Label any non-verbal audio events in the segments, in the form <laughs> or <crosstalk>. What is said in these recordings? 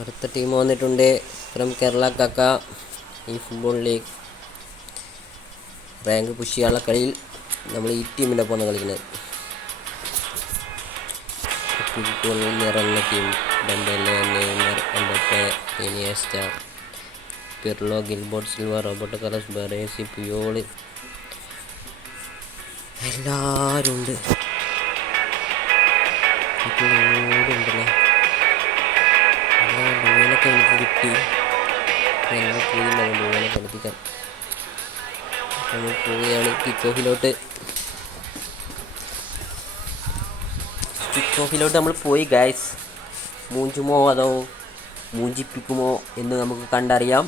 അടുത്ത ടീം വന്നിട്ടുണ്ട് ഫ്രം കേരള കക്ക ഈ ഫുട്ബോൾ ലീഗ് റാങ്ക് പുഷ് ചെയ്യാനുള്ള കളിയിൽ നമ്മൾ ഈ ടീമിന്റെ ഒപ്പമാണ് കളിക്കുന്നത്. നിറഞ്ഞ team Dembele Neymar Mbappe Pirlo ഗിൽബോർഡ് Silva Roberto Carlos Baresi Puyol. എല്ലാവരും ഉണ്ട്. ഉണ്ടല്ലേ ഡുവേനൊക്കെ എനിക്ക് കിട്ടി ഞങ്ങൾ പോയില്ല ഡുവേനെ കളിപ്പിക്കാൻ. നമ്മൾ പോവുകയാണ് കിക്ക് ഓഫിലോട്ട് നമ്മൾ പോയി ഗായ്സ് മൂഞ്ചുമോ അതോ മൂഞ്ചിപ്പിക്കുമോ എന്ന് നമുക്ക് കണ്ടറിയാം.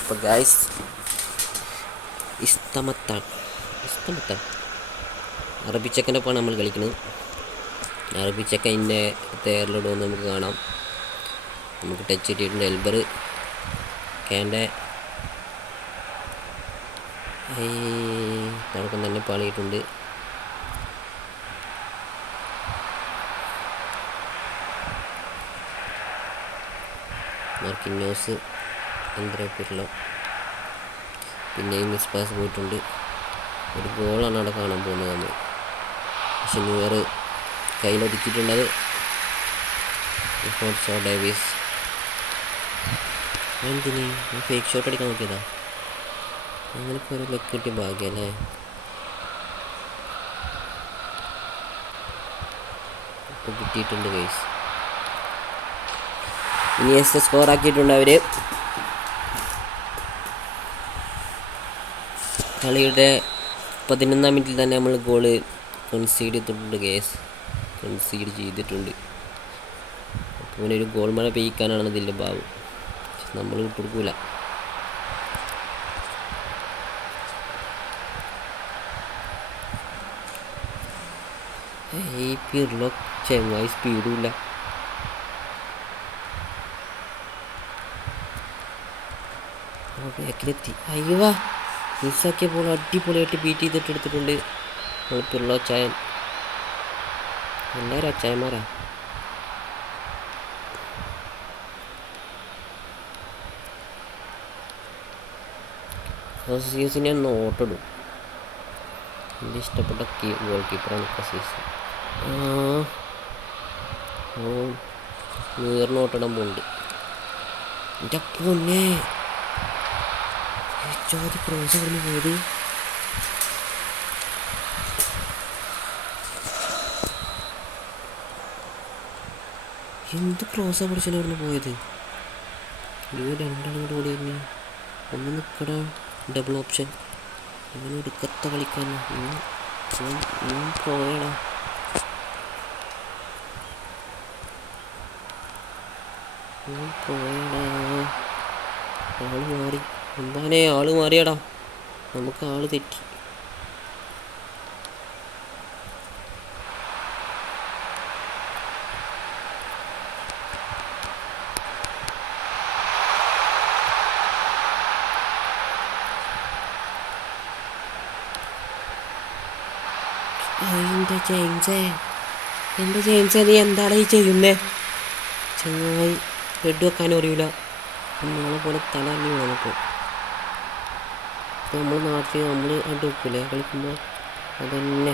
അപ്പോൾ ഗായ്സ് ഇസ്തമത്താൻ ഇസ്തമത്ത അറബി ഒപ്പമാണ് നമ്മൾ കളിക്കുന്നത് അറബി ഇതിന്റെ തേറിലൂടെ ഒന്ന് നമുക്ക് കാണാം. നമുക്ക് ടച്ച് കിട്ടിയിട്ടുണ്ട്. എൽബർ കേന്റെ തുടക്കം തന്നെ പാളിയിട്ടുണ്ട്. മാർക്കിന്യൂസ് എന്ത്രേ പിർലോ. പിന്നെയും മിസ് പാസ് പോയിട്ടുണ്ട്. ഒരു ഗോളാണ് അവിടെ കാണാൻ പോകുന്നത് നമ്മൾ പക്ഷെ ന്യൂ ഇയർ കയ്യിലൊതുക്കിയിട്ടുള്ളത് ഇപ്പോൾ ഡേവീസ്. എന്തിന് ഫേക്ക് ഷോട്ട് അടിക്കാൻ നോക്കിയതാ. അങ്ങനെയൊക്കെ ഒരു ലക്ക് കിട്ടിയ ഭാഗ്യമല്ലേ ഇപ്പോൾ കിട്ടിയിട്ടുണ്ട് ഗൈസ് ഇനി എസ് സ്കോർ ആക്കിയിട്ടുണ്ട് അവർ കളിയുടെ പതിനൊന്നാം മിനിറ്റിൽ തന്നെ നമ്മൾ ഗോൾ കൺസീഡ് ചെയ്തിട്ടുണ്ട് കേസ് കൺസീഡ് ചെയ്തിട്ടുണ്ട്. അപ്പോൾ ഒരു ഗോൾ മഴ പെയ്യിക്കാനാണ് ഇതിന്റെ ഭാവം. നമ്മൾ വിട്ടുകൊടുക്കൂല ഈ പിറലോ ചെങ്ങായി സ്പീഡും ഇല്ല. ബാക്കിലെത്തി അയ്യോ മിസ്സാക്കിയ ബോൾ അടിപൊളിയായിട്ട് ബീറ്റ് ചെയ്തിട്ട് എടുത്തിട്ടുണ്ട്. പിള്ളോ ചായൻ എല്ലാവരും അച്ചായന്മാരാ? കസീസിനെ ഒന്ന് ഓട്ടിടും എന്റെ ഇഷ്ടപ്പെട്ട കീ ഗോൾ കീപ്പറാണ് കസീസ്. നീർന്ന് ഓട്ടിടാൻ പോകുന്നുണ്ട് എന്റെ പൊന്നെ. ജോതി ക്രോസ് ഇവിടുന്ന് പോയത്. എന്ത് ക്രോസാ പിടിച്ചാണ് ഇവിടുന്ന് പോയത്? ഇവർ രണ്ടാളും കൂടെ ഓടി തന്നെ ഒന്ന് നിൽക്കടാ ഡബിൾ ഓപ്ഷൻ അങ്ങനെ എടുക്കത്ത കളിക്കാൻ പോയടാ. പോയടാ. ആൾ മാറി. എന്താണേ ആൾ മാറിയടാ. നമുക്ക് ആൾ തെറ്റി. എന്റെ ജെയിംസേ? എന്റെ ജെയിംസേ നീ എന്താണ് ഈ ചെയ്യുന്നേ? ചങ്ങായി ബെഡ് വെക്കാനും അറിയില്ല നമ്മളെ പോലെ തല അല്ലി വേണപ്പോൾ നമ്മൾ നാട്ടിൽ നമ്മൾ അത് വെക്കില്ലേ കളിക്കുമ്പോൾ അതന്നെ.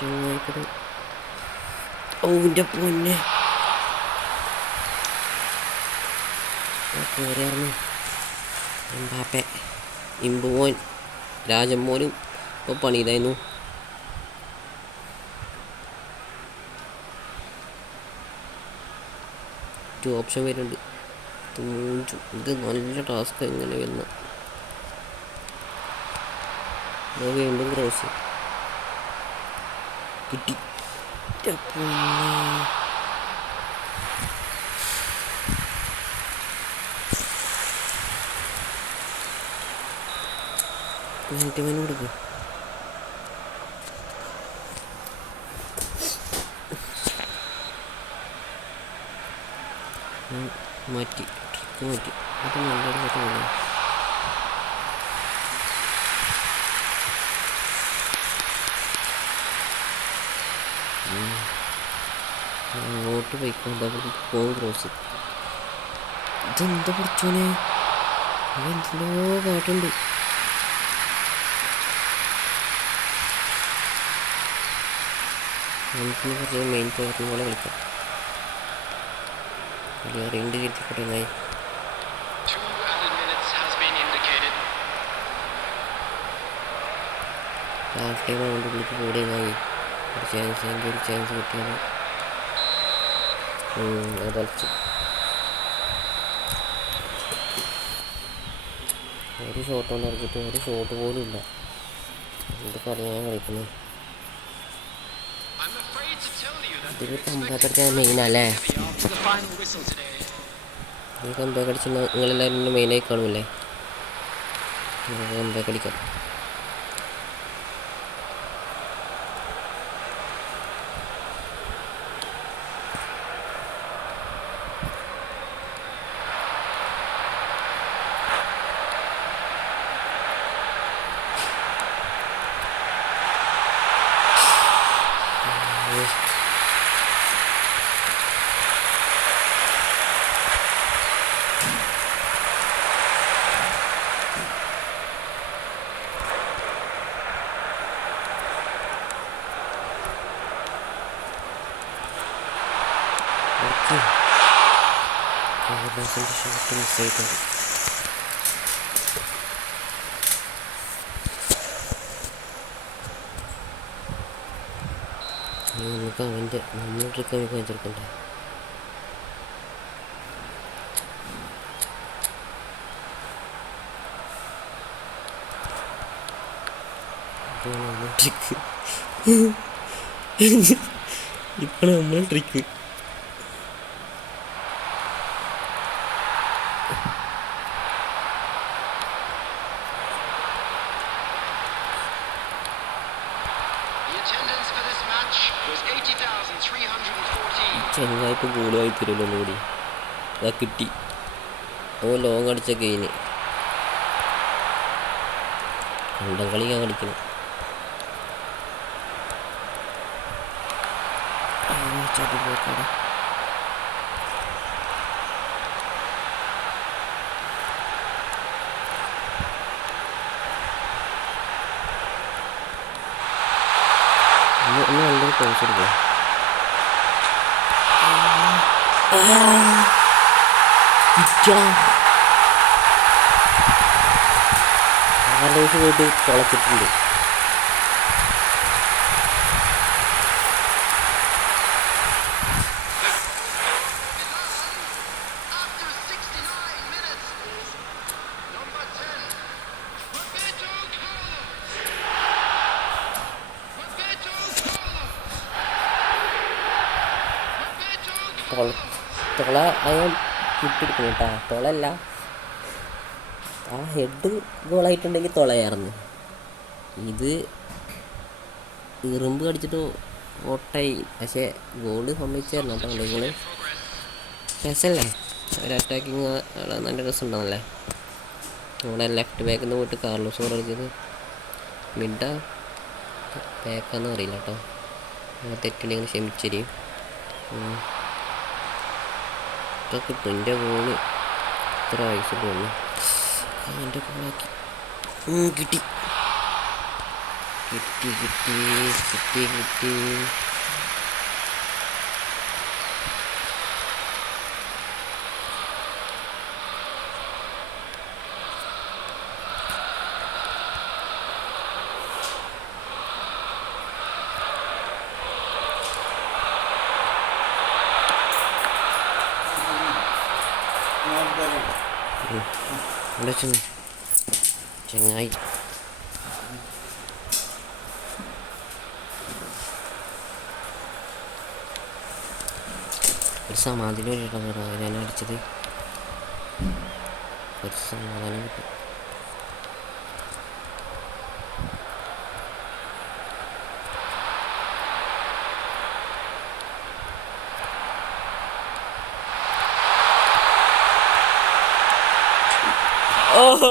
ചങ്ങായിക്കത് ഓ എന്റെ പൊന്നെ. കയറിയായിരുന്നു എംബാപ്പെ. ഇമ്പുമോൻ. രാജമോനും ഇപ്പോൾ പണിയിലായിരുന്നു. ഓപ്ഷൻ വരുന്നുണ്ട്. ഇത് നല്ല ടാസ്ക് എങ്ങനെ വരുന്ന വീണ്ടും ക്രോസ് കിട്ടി. സെന്റിമെന്റ് കൊടുക്കും. മാറ്റി ട്രിക്ക് മാറ്റി. അത് നല്ലൊരു കാര്യമല്ല ഇട്ട് പോയിക്കൊണ്ട് പോകും ക്രോസ് ഇതെന്താ പഠിച്ചോനെ? എന്തെല്ലോ കാട്ടുണ്ട്. നമുക്ക് കുറച്ച് മെയിൻ പവറിന് പോലെ കളിക്കാം. കളി അറിയേണ്ടി കിട്ടിക്കോട്ടെ എന്നായി. ഹാഫ് ടൈം ആയതുകൊണ്ട് പുള്ളിക്ക് കൂടെ ഒരു ചാൻസ് എങ്കിൽ ഒരു ചാൻസ് കിട്ടിയത് അത് കളിച്ചു ഒരു ഷോട്ട് കൊണ്ട് ഇറക്കിയിട്ട് ഒരു ഷോട്ട് പോലും ഇല്ല. എന്ത് കളിയാൻ കളിക്കുന്നത് I'm afraid to tell you that ഇതിൽ കമ്പാക്ക് അടിച്ചാൽ മെയിനല്ലേ after the final whistle today. ഈ കമ്പാക്ക് അടിച്ച് നിങ്ങളെല്ലാവരും മെയിനായി കാണുമല്ലേ കമ്പാക്ക് അടിക്കാം ഓക്കെ കേരളത്തിന്റെ ഷോട്ട് മിസ്സായിട്ടുണ്ട് ഇനി നമുക്ക് അവന്റെ നമ്മുടെ ട്രിക്ക് നമുക്ക് വെച്ചെടുക്കണ്ടേ ട്രിക്ക് ഇപ്പോഴാണ് നമ്മളെ ട്രിക്ക് 80,314. കൂടുതലായി തരുമല്ലോ ഒന്നുകൂടി. അതാ കിട്ടി. ഓ ലോങ് അടിച്ച ഗെയിന് കണ്ടം കളി ഞാൻ കളിക്കണം. ഒന്ന് നല്ലൊരു കോഴ്സ് എടുക്കാം. കാർലോസ് പോയിട്ട് തുളച്ചിട്ടുണ്ട് After 69 minutes, number 10, Roberto Carlos. Roberto Carlos. Roberto തുള അയാൾ വിട്ടെടുക്കണം കേട്ടോ. തുളല്ല ആ ഹെഡ് ഗോളായിട്ടുണ്ടെങ്കിൽ തുളയായിരുന്നു. ഇത് ഇറുമ്പ് കടിച്ചിട്ട് ഓട്ടായി. പക്ഷേ ഗോൾ സമ്മതിച്ചായിരുന്നു കേട്ടോ ഗോൾ രസമല്ലേ ഒരു അറ്റാക്കിങ് നല്ല രസമുണ്ടാവുന്നല്ലേ നമ്മുടെ ലെഫ്റ്റ് ബാക്കിൽ നിന്ന് പോയിട്ട് കാർലോസ് ഗോൾ അടിച്ചത്. മിഡ ബാക്കാന്ന് അറിയില്ല കേട്ടോ. തെറ്റുണ്ടെങ്കിൽ ക്ഷമിച്ചിരിയും ഇതൊക്കെ കിട്ടും എന്റെ ഇത്ര ആയുസ് എന്റെ ഗോളാക്കി ഉം, കിട്ടി. കിട്ടി കിട്ടി കിട്ടി കിട്ടി. ഇവിടെ ചെന്ന് ചങ്ങായി ഒരു സമാധാനം ഒരു ഇടപെടാ ഞാൻ അടിച്ചത് ഒരു സമാധാനം കിട്ടും ഓഹോ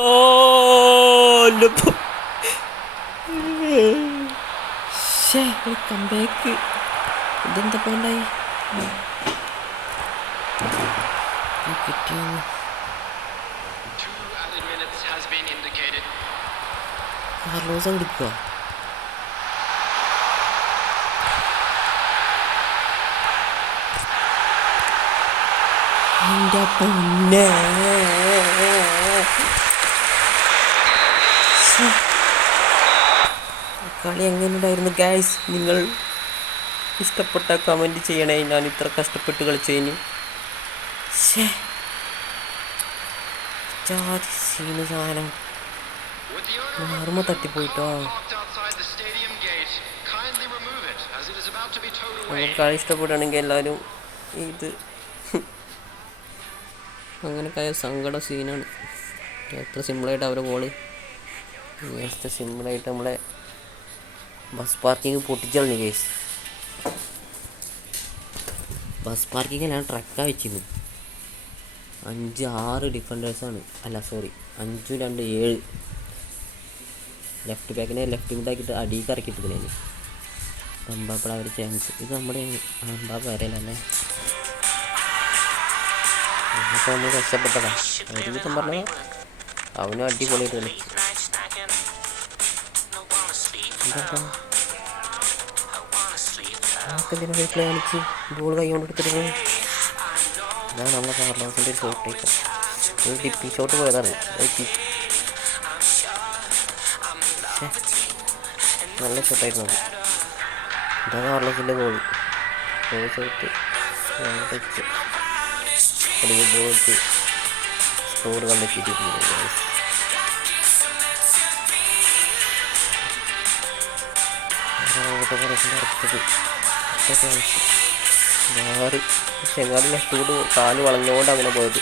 കമ്പാക്ക് ഇതെന്താ പോണ്ടായി indicated. കാർലോസ് എടുക്കുക എന്റെ പൊന്നെ കളി എങ്ങനെയുണ്ടായിരുന്നു? ഗായ്സ് നിങ്ങൾ ഇഷ്ടപ്പെട്ട കമന്റ് ചെയ്യണേ. ഞാൻ ഇത്ര കഷ്ടപ്പെട്ട് കളിച്ചതിന് ഓർമ്മ തട്ടിപ്പോയിട്ടോ? നമുക്ക് കളി ഇഷ്ടപ്പെടുകയാണെങ്കിൽ എല്ലാവരും ഇത് <laughs> അങ്ങനെയൊക്കെ സങ്കട സീനാണ് എത്ര സിമ്പിളായിട്ട് അവരെ ഗോൾ എത്ര സിമ്പിളായിട്ട് നമ്മളെ ബസ് പാർക്കിംഗ് പൊട്ടിച്ചളഞ്ഞു കേസ് ബസ് പാർക്കിങ്ങിലാണ് ട്രക്കാ വെച്ചിരുന്നു. അഞ്ച് ആറ് ഡിഫൻഡേഴ്സാണ് അല്ല സോറി അഞ്ചും രണ്ട് ഏഴ്. ലെഫ്റ്റ് ബാക്കിനെ ലെഫ്റ്റ് വിട്ടാക്കിയിട്ട് അടിയിൽ ഇറക്കിയിട്ടില്ല ഞാൻ? എംബാപ്പയുടെ ഒരു ചാൻസ് ഇത് നമ്മുടെ അമ്പാപ്പ വരലല്ലേ അപ്പോൾ നമ്മൾ രക്ഷപ്പെട്ടതാണ് ഒരു വിധം പറഞ്ഞാൽ അവനും അടിപൊളിയായിട്ട് കളിച്ചു എന്താ? ആർക്കെന്തിനും വീട്ടിൽ കളിച്ച് ബോൾ കൈ കൊണ്ട് ഞാൻ ഇതാണ് നമ്മളെ കാർലോസിന്റെ ഒരു ഷോട്ട് ടൈപ്പ് ഒരു ഡിപ്പി ഷോട്ട് പോയതാണ്. നല്ല ഷോട്ടായിരുന്നു അത്. ഇതാണ് കാർലോസിന്റെ ഗോൾ ഗോൾ ഷോട്ട് ടച്ച് അല്ലെങ്കിൽ വെച്ച് സ്കോർ കണ്ടെത്തിയിട്ടുണ്ട്. കുറച്ചിന്റെ അടുത്തത് മാറി പക്ഷെ വേറെ ചെങ്ങാടി കാൽ വളഞ്ഞുകൊണ്ട് അങ്ങനെ പോയത്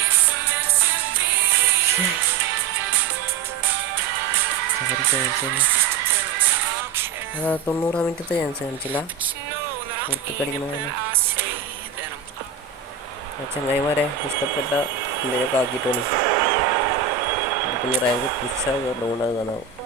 തൊണ്ണൂറാം മിനിറ്റത്തെ ചാൻസ് കാണിച്ചില്ല ചങ്ങായിമാരെ ഇഷ്ടപ്പെട്ട എന്തെങ്കിലും ആക്കിയിട്ടുണ്ട് പിന്നെ റാങ്ക് പുഷാകും ഡൗൺ കാണാവും